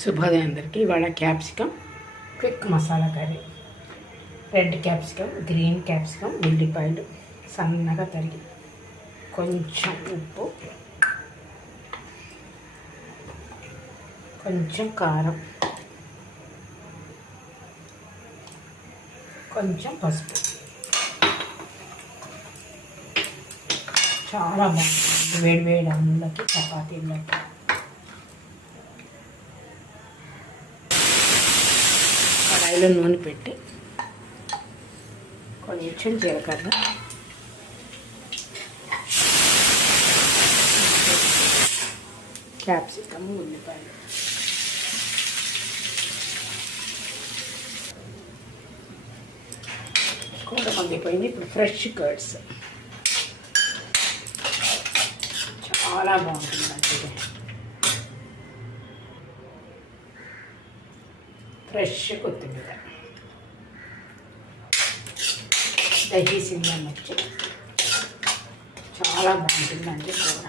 శుభోదయం అందరికీ. ఇవాళ capsicum quick masala curry. Red capsicum, green capsicum, ఉల్లిపాయలు సన్నగా తరిగి, కొంచెం ఉప్పు, కొంచెం కారం, కొంచెం పసుపు. చాలా బాగుంటుంది వేడి వేడి అన్నంలోకి, చపాతీలోకి. కడాయిలో నూనె పెట్టి కొంచెం జీలకర్ర, క్యాప్సికమ్, ఉల్లిపాయలు, కూర పండిపోయింది. ఇప్పుడు ఫ్రెష్ కర్డ్స్. చాలా బాగుంటుందండి ఇది. ఫ్రెష్ కొత్తిమీర, దహీ సింగం వచ్చి చాలా బాగుంటుందండి కూర.